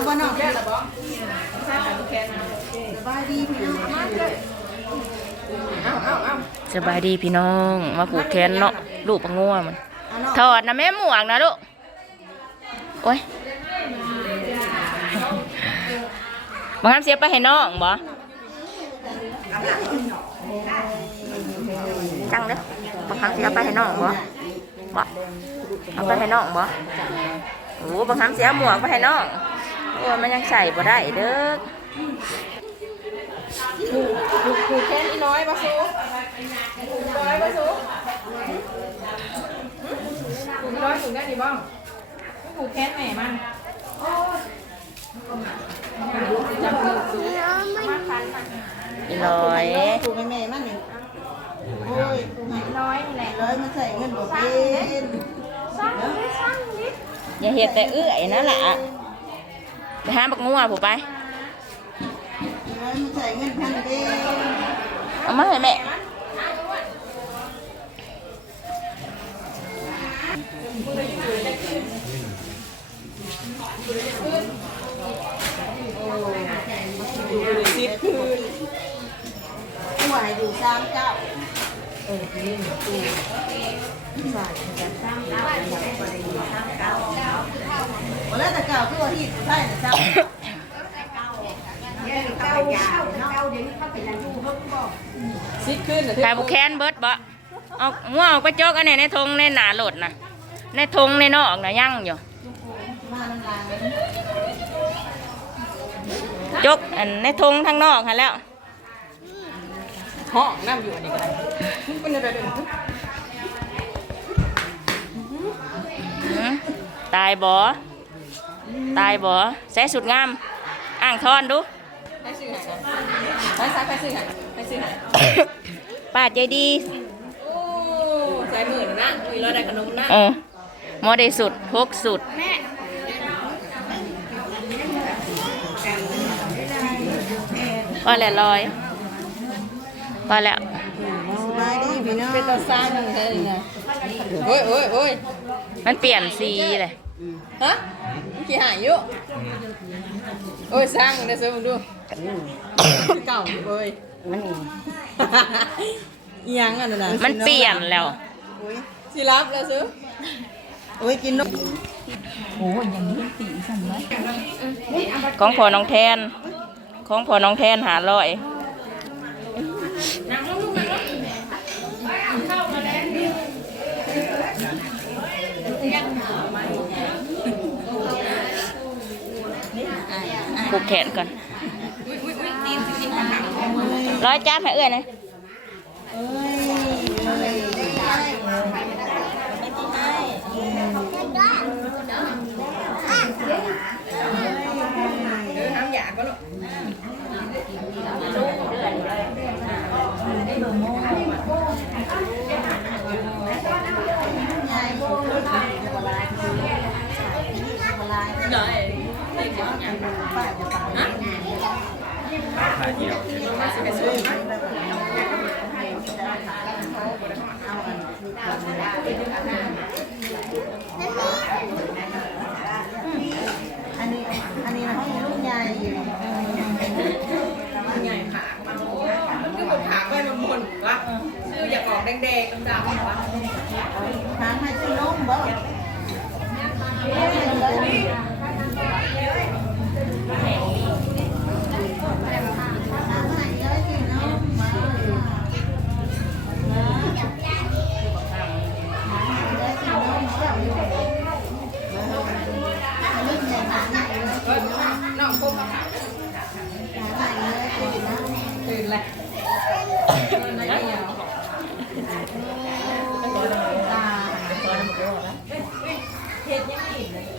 เอาบ่น้องแค่ละบ้องใช่ค่ะแค่นั้นสบายดีพี่น้องเอาเอาเอาสบายดีพี่น้องมาผูกแขนเนาะลูกปะงัวมันเอาน้องถอดนะแม่หมวกนะลูกโอ้ยบางครั้งเสียไปให้น้องบ่จังเด้อบางครั้งเสียไปให้น้องบ่บ่เอาไปให้น้องบ่โอ้บางครั้งเสียหมวกไปให้น้อง โอ้ยมันยังใส่บ่ได้เด้อผูกผูกแค่นี้น้อยปะซูผูกน้อยปะซูผูกน้อยผูกได้ดีบ้างผูกแค่แม่มันจับมือซูมาพันมันอีร้อยปลูกให้แม่มันนี่โอ้ยปลูกให้น้อยนี่แหละร้อยมันใส่เงินบ่เป็นสร้างดิสร้างดิอย่าเฮ็ดแต่เอื้อยนั่นล่ะ ไปหาบักงัวผู้ไปร้อยมันใส่เงินพันเด้เอามาให้แม่สิบคืนผู้หายอยู่สามเก้า เออนี่ตู้สายจะสามเก้าบ่แล้วแต่เก่าคือว่าที่ใช่น่ะเจ้าสิบคืนขายบุแคนเบิร์ดบ่เอางัวออกไปจกอันนี้ในทงในหนาโหลดนะในทงในนอกนะยังอยู่จกอันในทงทางนอกค่ะแล้ว ห้องน้ำอยู่อันนี้ก็ได้เป็นอะไรเป็นหืมตายบ่ตายบ่ใส่สุดงาม อ่างทอนดูให้ซื้อหาให้ซักให้ซื้อหาให้ซื้อหาป้าใจดี โอ้ใจหมื่นนะมีรถได้ขนมนะเออหมอได้สุดพกสุดพอแล้วลอย พอแล้วสบายดีพี่น้องเป็นตัวสร้างหนึ่งแค่นี้ไงโอ้ยโอ้ยโอ้ยมันเปลี่ยนสีเลยฮะกี่หายอยู่โอ้ยสร้างได้ซื้อมาดูเก่าอยู่เอ้ยมันอีหยังอันนั้นน่ะมันเปลี่ยนแล้วโอ้ยสิรับแล้วซื้อโอ้ยกินนกของพอน้องแทนของพอน้องแทนหาร้อย ผูกแขนก่อนร้อยจ้าให้เอื้อยหนะ เอ้ยเอ้ยได้ เออน้ำหยาก็ลูก ใหญ่โบลูกจะละลายละลาย เลยนี่เดี๋ยวหยา ป้าจะตาย ฮะมาสิไปซื้อ อันนี้อันนี้ห้องลูกใหญ่ ใหญ่ขามันโอ้มันคือผมขาไปมันหมุนวะชื่ออยากออกแดงๆดำๆวะ ทางให้ซื้อ ตื่นเลยตา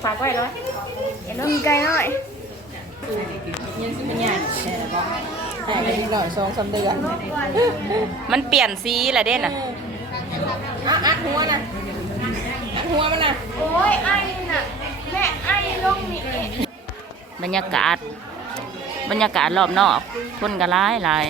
ฝากไว้ร้อยมีไก่น้อยยังสิเป็นใหญ่แช่บอกแต่ก็อีกหน่อยสองสามเดือนมันเปลี่ยนสีแหละเด่นน่ะอะอัดหัวนะอัดหัวมันนะโอ้ยไอ้น่ะ แม่ไอ้ลงนี่บรรยากาศ บรรยากาศรอบนอกคนก็ร้ายหลาย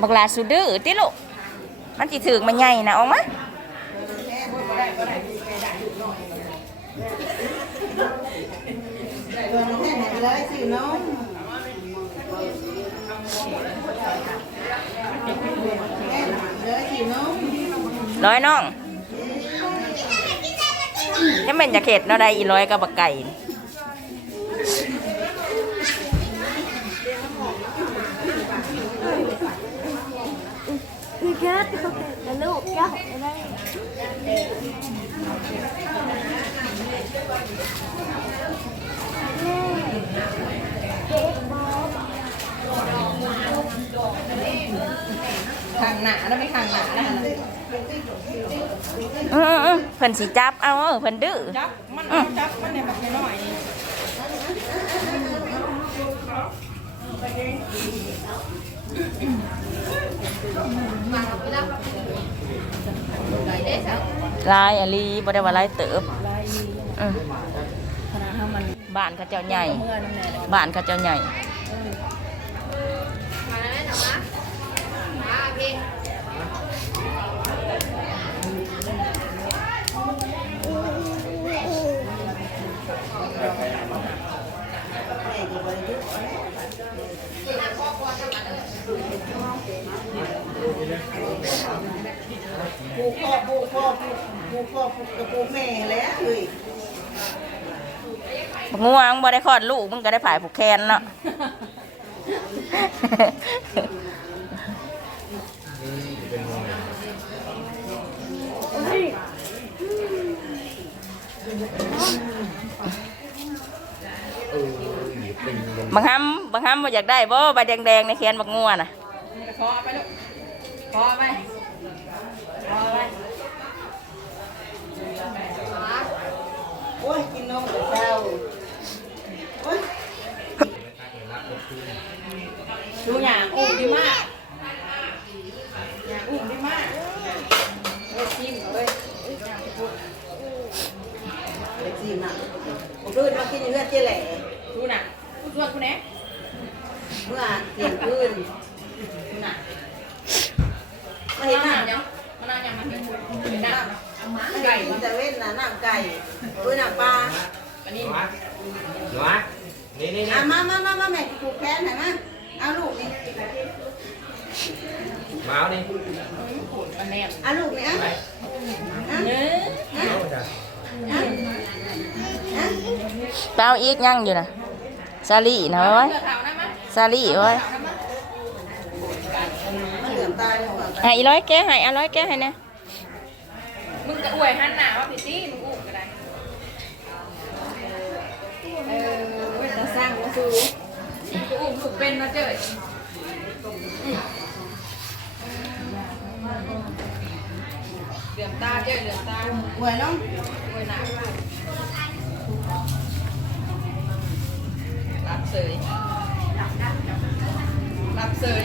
บักลาสุดดื้อติลูกมันสิถึงมันใหญ่นะออกมา ไปเลยสิน้องเลยน้องร้อยน้องนี่มันจะเข็ดเนาะได้อีร้อยกับบักไก่คือแค่แต่ลูกก็ได้ ทางหนาแล้วไม่ทางหนานะอืออือเพิ่นสิจับเอาเออเพิ่นดื้อจับมันเอาจับมันในแบบน้อยได้ได้สักลายอะลีบ่ได้ว่าลายเติบอือคณะ เขามันบ้านเขาเจ้าใหญ่ เมื่อน้ำแน่เลยบ้านเขาเจ้าใหญ่ปูพ่อปูพ่อปูพ่อปูกระปูแม่แล้วเฮ้ย ง่วงบ่ได้คลอดลูกมึงก็ได้ผายผูกแขนเนาะบางคำบางคำบ่อยากได้บ่ใบแดงๆในแขนบักงัวน่ะขอไปลูกขอไปขอไปโอ้ยกินนมแต่เช้าโอ้ย ดูอย่างอุ้มดีมากอย่างอุ้มดีมากเฮ้ยชิมเฮ้ยเด็กสิน่ะผมคืนมากินเลือดเจ๊แหล่ดูน่ะกูชวนกูแน่เมื่อเที่ยงคืนดูน่ะมามาเห็เห็นนหน้าน้ำยังมาน้ำยังมาเห็นเห็นน้ำไก่มันจะเว้นน่ะน้ำไก่เอ้ยน้ำปลาอันนี้หนูอะหนูอะนี่นี่นี่อะมามามามาแม่ผูกแขนหน่อยมา เอาลูกนี่มาเอานี่อันนี้เอาลูกนี่อะไปอะเนื้อเอาจ้ะอะอะเปล่าอีกยังอยู่น่ะซาลี่นะไว้เลือดเท้านะมั้ยซาลี่ไว้มันเหลือมตายแล้วอะให้อีร้อยแก้ให้อะร้อยแก้ให้นะมึงจะอวยหันหน้าว่าพี่ตี้มึงอุ้มก็ได้เออเว้ยจะสร้างมาสู่จะอุ้มลูก เป็นมาเจอเหลือมตาเจอเหลือมตาหวยน้องอวยหน้ารับเสยรับเสย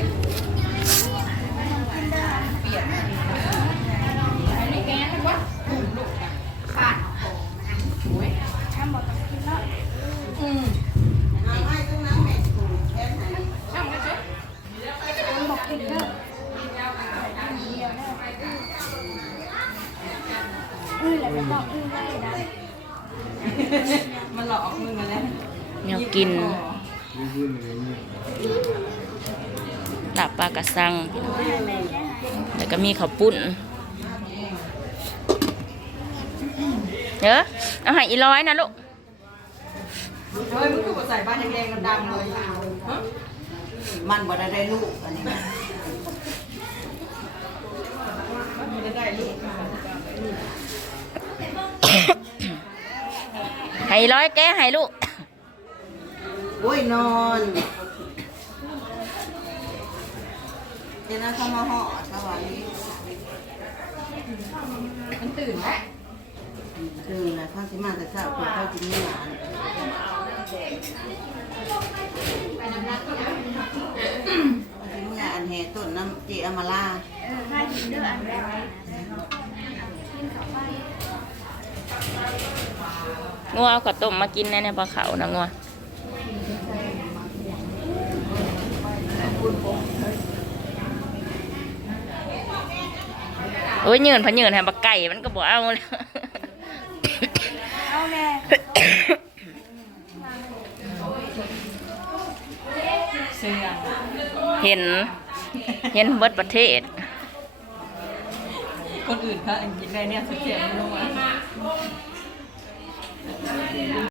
เปลี่ยนอันนี้แกงวะลูกอะขาดโอ้ยอืม เอาให้ตรงนั้นแม่ผูกแขนให้ ช่างมันเถอะ บอกกินเด้ออือแล้วก็บอกอือได้นะ มันหลอกมึงมาแล้วแนวกินลาบปลากระสังพี่น้องแล้วก็มีข้าวปุ้นเด้อเอาให้อีร้อยนะลูกเฮ้ยมึงคือใส่บ้านแดงๆดำๆเลยฮะมันบ่ได้ได้ลูกอันนี้นะไม่ได้ได้ลูก ให้อีร้อยแก้ให้ลูก โอ้ยนอนเดี๋ยวนะเขามาห่อสวัสดีมันตื่นแล้วคือนะข้าวสิมาแต่เช้าเพื่อเขากินเนื้ออันเขากินเนื้ออันแห่ต้นน้ำเจอามาลาเออถ้ากินเด้ออันแรกกินข้าวไป งัวเอาข้าวต้มมากินในในปลาเขานะงัวโอ้ยยืนพะยืนแฮมบักไก่มันก็บ่เอาแล้วเอาแม่เสื่องเห็น เห็นเบิดประเทศ คนอื่นเขาอันกินได้เนี่ยสเสียงลงมา